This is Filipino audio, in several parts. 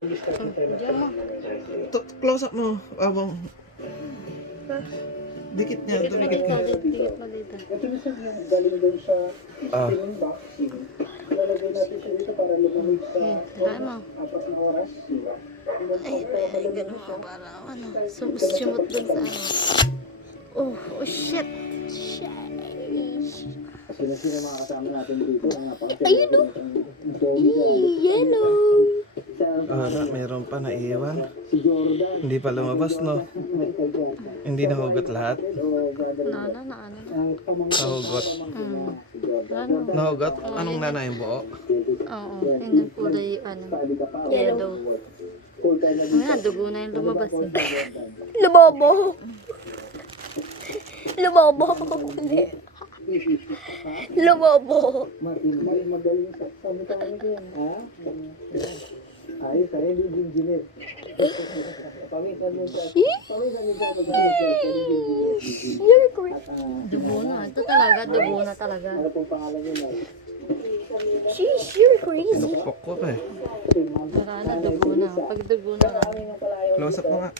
Diyan mo. To- Close up mo. Abang. Dikit niya. Dikit Dumikit ka. Dikit mo dito. Ito na siya galing doon sa Ah. vaccine. Lalagay natin siya dito para lumamig sa apat na oras. Ay, ay, ganun mo. Para ano. Sum sumot dun sa ano. Oh, oh shit. Shit. Sino-sino mga kasama natin dito? Ayun o. Yellow. Na, meron pa na iwan. Si Jordan. Hindi pa lumabas, no? Hindi nahugot lahat. Na ano, na ano. Nahugot. Hmm. Ano? Nahugot? Anong nana yung buo? Oo. Yun yung kulay, ano. Yellow. nga, dugo na yung lumabas eh. Lumobo. Lumobo. Lumobo. Sa sa? Ayos, ayos, yung engineer. Paminsan mo siya. Paminsan mo siya. You're great. At ah, Dugo na. Ito talaga, dugo na talaga. ano pong pangalan? Ma'am? Sheesh, you're crazy. Pokpok eh. Si Ma'am Wala na, dugo na. Pag dugo na lang. Close up mo nga.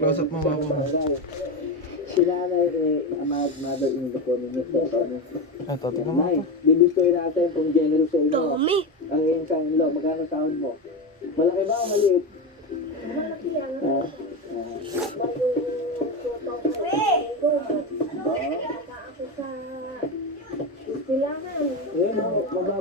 Close up mo nga po. Si nanay eh, amad mother in the po ninyo sa kami. Ito, tingnan mo. Nay, bibiskuin natin kung generous sa inyo. Dami. Ang iyong sa inyo, magkano sahod mo? Malaki ba o maliit? Malaki yan. Ah, ah. Ako sa... Kailangan. Ayun, oh, mababa